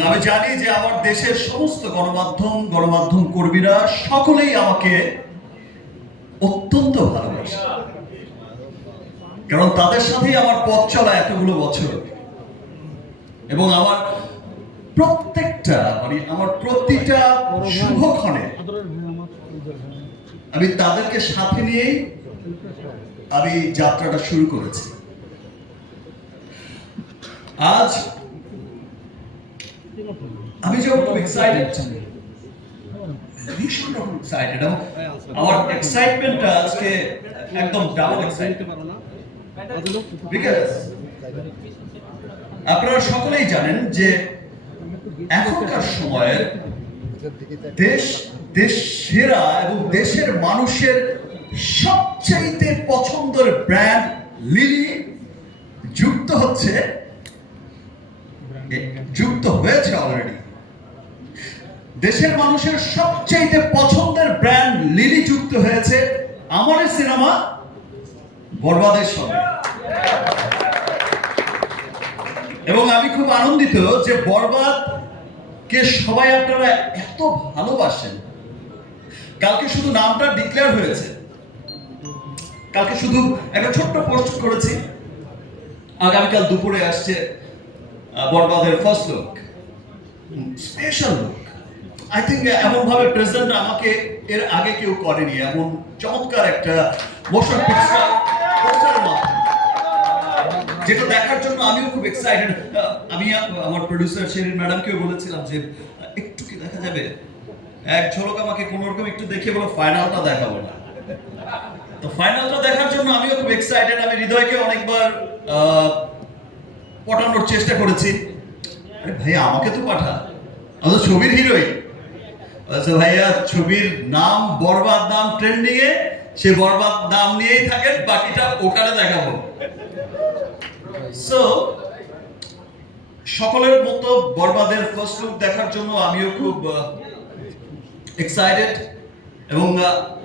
আমি জানি যে আমার দেশের সমস্ত গণমাধ্যম কর্মীরা সকলেই আমাকে অত্যন্ত ভালোবাসে, কারণ তাদের সাথেই আমার পথ চলা এতগুলো বছর। এবং আমার প্রতিটা শুভক্ষণে আমি তাদেরকে সাথে নিয়েই আমি যাত্রাটা শুরু করেছি। আজ আমি যখন খুব এক্সাইটেড, ভীষণ রকম এক্সাইটেড, এবং আমার এক্সাইটমেন্টটা আজকে একদম ডাবল এক্সাইটেড। বিকজ আপনারা সকলেই জানেন যে এখনকার সময়ে দেশ সেরা এবং দেশের মানুষের সবচাইতে পছন্দের ব্র্যান্ড লিলি যুক্ত হয়েছে অলরেডি। দেশের মানুষের সবচাইতে পছন্দের ব্র্যান্ড লিলি যুক্ত হয়েছে আমার সিনেমা বরবাদের সঙ্গে। এবং আমি খুব আনন্দিত যে বরবাদ কে সবাই আপনারা এত ভালোবাসেন। কালকে শুধু নামটা ডিক্লেয়ার হয়েছে, কালকে শুধু একটা ছোট্ট পোস্ট করেছি, আগামীকাল দুপুরে আসছে বরবাদের first look, special look. I think এমন ভাবে প্রেজেন্ট আমাকে এর আগে কেউ করেনি, এমন চমৎকার একটা মোশন পিকচার পোস্টারের মাধ্যমে, যেটা দেখার জন্য আমিও খুব এক্সাইটেড। আমি আমার প্রোডিউসার শেরিন ম্যাডামকেও বলেছিলাম যে একটু কি দেখা যাবে, এক ঝলক আমাকে কোনো রকম একটু দেখিয়ে বলো, ফাইনালটা দেখাবো না। তো ফাইনালটা দেখার জন্য আমিও খুব এক্সাইটেড। আমি হৃদয়কে অনেকবার পটানোর চেষ্টা করেছি, আরে ভাইয়া আমাকে তো পাঠা, আমি তো ছবির হিরোইন। আচ্ছা ভাইয়া, ছবির নাম বরবাদ, নাম ট্রেন্ডিং এ, সে বরবাদ নাম নিয়েই থাকেন, বাকিটা ওখানে দেখাবো। সো সকলের মতো বরবাদের ফার্স্ট লুক দেখার জন্য আমিও খুব এক্সাইটেড। এবং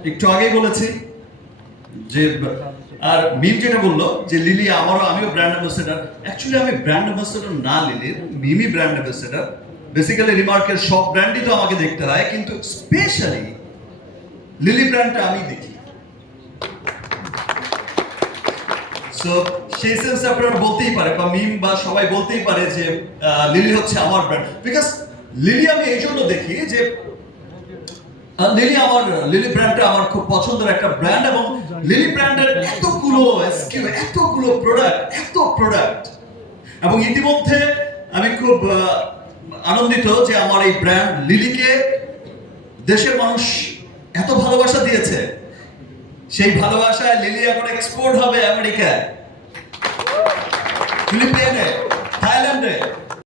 একটু আগেই বলেছি যে, আর মিম যেটা বললো যে লিলি আমিও ব্র্যান্ড অ্যাম্বাসেডার। অ্যাকচুয়ালি আমি ব্র্যান্ড অ্যাম্বাসেডার না লিলির, মিমি ব্র্যান্ড অ্যাম্বাসেডার। বেসিক্যালি রিমার্কের সব ব্র্যান্ডই তো আমাকে দেখতে হয়, কিন্তু স্পেশালি লিলি ব্র্যান্ডটা আমি দেখি। সো সেই সেন্সে আপনারা বলতেই পারে, বা মিম বা সবাই বলতেই পারে যে লিলি হচ্ছে আমার ব্র্যান্ড। বিকজ লিলি আমি এই জন্য দেখি যে লিলি ব্র্যান্ডটা আমার খুব পছন্দের একটা ব্র্যান্ড, এবং লিলি ব্র্যান্ডের এতগুলো স্কিল, এতগুলো প্রোডাক্ট, এবং ইতিমধ্যে আমি খুব আনন্দিত যে আমার এই ব্র্যান্ড লিলিকে দেশের মানুষ এত ভালোবাসা দিয়েছে। সেই ভালোবাসায় লিলি এখন এক্সপোর্ট হবে আমেরিকায়, ফিলিপিনে, থাইল্যান্ডে।